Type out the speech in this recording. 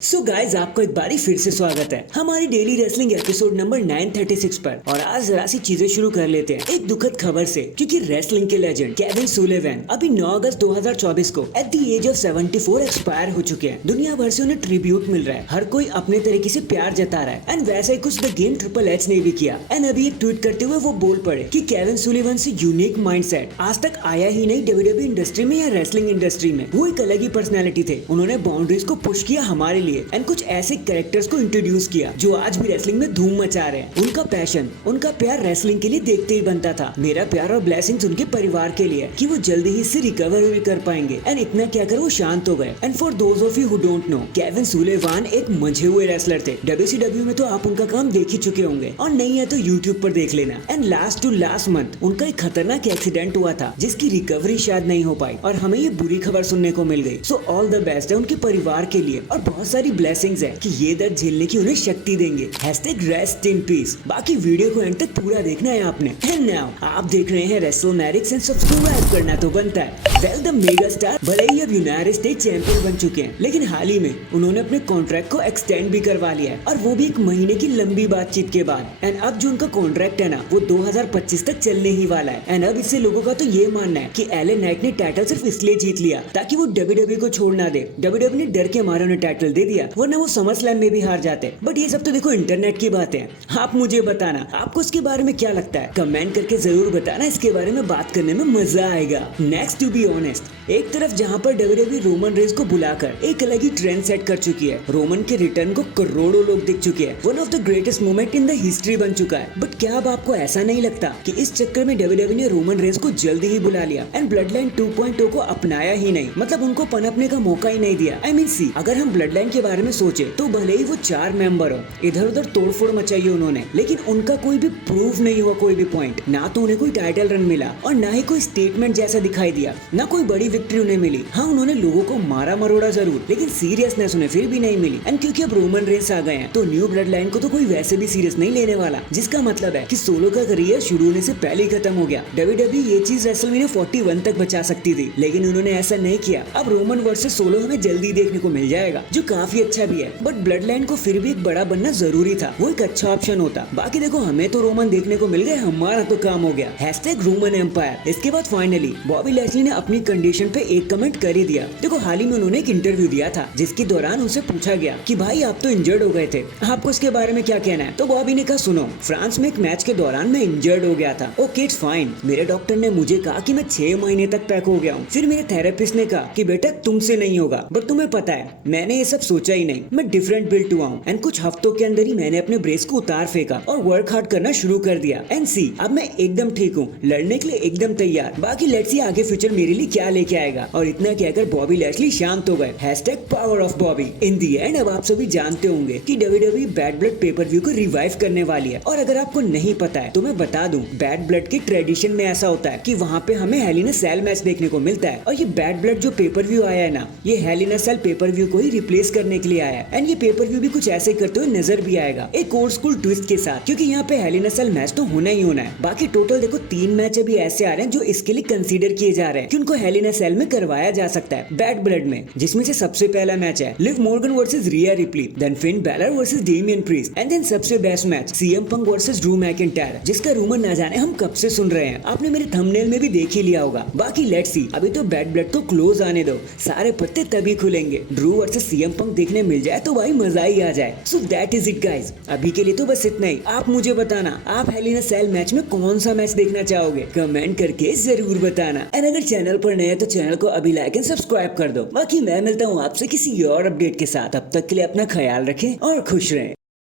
So guys आपको एक बारी फिर से स्वागत है हमारी डेली रेसलिंग एपिसोड नंबर 936 पर। और आज जरा सी चीजें शुरू कर लेते हैं एक दुखद खबर से, क्योंकि रेसलिंग के लेजेंड केविन सुलेवन अभी 9 अगस्त 2024 को at the age of 74 expire हो चुके हैं। दुनिया भर से उन्हें ट्रिब्यूट मिल रहा है, हर कोई अपने तरीके से प्यार जता रहा है। एंड वैसा ही कुछ द गेम ट्रिपल एच ने भी किया। एंड अभी एक ट्वीट करते हुए वो बोल पड़े कि केविन सुलेवन से यूनिक माइंडसेट आज तक आया ही नहीं डब्ल्यूडब्ल्यूई इंडस्ट्री में या रेसलिंग इंडस्ट्री में। वो एक अलग ही पर्सनैलिटी थे, उन्होंने बाउंड्रीज को पुश किया हमारे लिए एंड कुछ ऐसे कैरेक्टर्स को इंट्रोड्यूस किया जो आज भी रेसलिंग में धूम मचा रहे हैं। उनका पैशन, उनका प्यार रेसलिंग के लिए देखते ही बनता था। मेरा प्यार और ब्लेसिंग्स उनके परिवार के लिए कि वो जल्दी ही इससे रिकवर भी कर पाएंगे। एंड इतना क्या कर वो शांत हो गए। And for those of you who don't know, Kevin Sullivan एक मंझे हुए रेसलर थे। WCW में तो आप उनका काम देख ही चुके होंगे, और नहीं है तो यूट्यूब पर देख लेना। And last to last month उनका एक खतरनाक एक्सीडेंट हुआ था जिसकी रिकवरी शायद नहीं हो पाई, और हमें ये बुरी खबर सुनने को मिल गई। सो ऑल द बेस्ट है उनके परिवार के लिए, और बहुत सारी ब्लेसिंग्स है कि ये दर्द झेलने की उन्हें शक्ति देंगे। #Rest in peace. बाकी वीडियो को एंड तक पूरा देखना है आपने। एंड नाउ आप देख रहे हैं रेसलमैनिक्स एंड सब्सक्राइब करना तो बनता है। वेल द मेगा स्टार भले ही अब यूनाइटेड स्टेट चैंपियन बन चुके हैं, लेकिन हाल ही में उन्होंने अपने कॉन्ट्रैक्ट को एक्सटेंड भी करवा लिया है, और वो भी 1 महीने की लंबी बातचीत के बाद। एंड अब जो उनका कॉन्ट्रैक्ट है ना, वो 2025 तक चलने ही वाला है। एंड अब इससे लोगों का तो ये मानना है कि एले नाइट ने टाइटल सिर्फ इसलिए जीत लिया ताकि वो WWE को छोड़ ना दे। WWE ने डर के मारे उन्हें टाइटल दे दिया, वरना वो समरस्लैम में भी हार जाते। बट ये सब तो देखो इंटरनेट की बात है। आप मुझे बताना आपको इसके बारे में क्या लगता है, कमेंट करके जरूर बताना। इसके बारे में बात करने में मजा आएगा। नेक्स्ट, टू बी ऑनेस्ट, एक तरफ जहां पर WWE रोमन रेंज को बुलाकर एक अलग ही ट्रेंड सेट कर चुकी है, रोमन के रिटर्न को करोड़ों लोग देख चुके हैं, one of the greatest moment in the history बन चुका है। बट क्या अब आपको ऐसा नहीं लगता कि इस चक्कर में WWE ने रोमन रेंज को जल्दी ही बुला लिया एंड ब्लड लाइन 2.0 को अपनाया ही नहीं, मतलब उनको पनपने का मौका ही नहीं दिया। आई मीन सी, अगर हम ब्लड लाइन के बारे में सोचे तो भले ही वो 4 मेंबर हो, इधर उधर तोड़फोड़ मचाई उन्होंने, लेकिन उनका कोई भी प्रूफ नहीं हुआ, कोई भी पॉइंट ना तो उन्हें कोई टाइटल रन मिला, और ना ही कोई स्टेटमेंट जैसा दिखाई दिया, ना कोई बड़ी विक्ट्री उन्हें मिली। हाँ, उन्होंने लोगों को मारा मरोड़ा जरूर, लेकिन सीरियसनेस उन्हें फिर भी नहीं मिली। एंड क्योंकि अब रोमन रेंस आ गए हैं तो न्यू ब्लड लाइन को तो कोई वैसे भी सीरियस नहीं लेने वाला, जिसका मतलब है कि सोलो का करियर शुरू होने से पहले ही खत्म हो गया। WWE ये चीज रेसलमेनिया 41 तक बचा सकती थी, लेकिन उन्होंने ऐसा नहीं किया। अब रोमन वर्सेस सोलो हमें जल्दी देखने को मिल जाएगा, जो काफी अच्छा भी है। बट ब्लड लाइन को फिर भी एक बड़ा बनना जरूरी था, वो एक अच्छा ऑप्शन होता। बाकी देखो, हमें तो रोमन देखने को मिल गए, हमारा तो काम हो गया। #Roman empire. इसके बाद फाइनली बॉबी लैशली ने अपनी कंडीशन पे एक कमेंट कर ही दिया। देखो, हाल ही में उन्होंने एक इंटरव्यू दिया था जिसके दौरान उनसे पूछा गया कि भाई आप तो इंजर्ड हो गए थे, आपको इसके बारे में क्या कहना है। तो बॉबी ने कहा, सुनो, फ्रांस में एक मैच के दौरान मैं इंजर्ड हो गया था। Okay, it's fine. मेरे डॉक्टर ने मुझे कहा कि मैं 6 महीने तक पैक हो गया हूँ। फिर मेरे थेरेपिस्ट ने कहा कि बेटा तुमसे नहीं होगा। बट तुम्हें पता है, मैंने ये सब सोचा ही नहीं, मैं डिफरेंट बिल्ट हुआ हूँ। एंड कुछ हफ्तों के अंदर ही मैंने अपने ब्रेस को उतार फेंका और वर्क हार्ड करना शुरू कर दिया। एंड सी, अब मैं एकदम ठीक हूँ, लड़ने के लिए एकदम तैयार। बाकी लेट्स सी आगे फ्यूचर मेरे लिए क्या लेके आएगा। और इतना कहकर बॉबी लैशली शांत हो गए। #Power of Bobby. In the and अब आप सभी जानते होंगे कि WWE bad blood pay per view को रिवाइव करने वाली है। और अगर आपको नहीं पता है तो मैं बता दूं, बैड ब्लड के ट्रेडिशन में ऐसा होता है कि वहाँ पे हमें हेल इन अ सेल मैच देखने को मिलता है। और ये बैड ब्लड जो पेपर व्यू आया है ना, ये हेल इन अ सेल पेपर व्यू को ही रिप्लेस करने के लिए आया है। एंड ये पेपर व्यू भी कुछ ऐसे करते हुए नजर भी आएगा, एक ओल्ड स्कूल ट्विस्ट के साथ, क्योंकि यहाँ पे हेल इन अ सेल मैच तो होना ही होना है। बाकी टोटल देखो 3 मैच अभी ऐसे आ रहे हैं जो इसके लिए कंसीडर किए जा रहे हैं कि उनको हेल इन अ सेल में करवाया जा सकता है बैड ब्लड में, जिसमें से सबसे पहला मैच है Liv Morgan versus Rhea Ripley, then Finn Balor versus Damian Priest, and then सबसे best match CM Punk versus Drew McIntyre, जिसका रूमर ना जाने हम कब से सुन रहे हैं। आपने मेरे थंबनेल में भी देख ही लिया होगा। बाकी लेट्स सी, अभी तो बैड ब्लड को क्लोज आने दो, सारे पत्ते तभी खुलेंगे। ड्रू वर्सेस CM पंक देखने मिल जाए तो भाई मजा ही आ जाए। So that is it guys, अभी के लिए तो बस इतना ही। आप मुझे बताना, आप हेल इन अ सेल मैच में कौन सा मैच देखना चाहोगे, कमेंट करके जरूर बताना। एंड अगर चैनल पर नए हैं तो चैनल को अभी लाइक एंड सब्सक्राइब कर दो। बाकी मैं मिलता हूँ आपसे किसी और अपडेट के साथ। अब तक के लिए अपना ख्याल रखें और खुश रहें।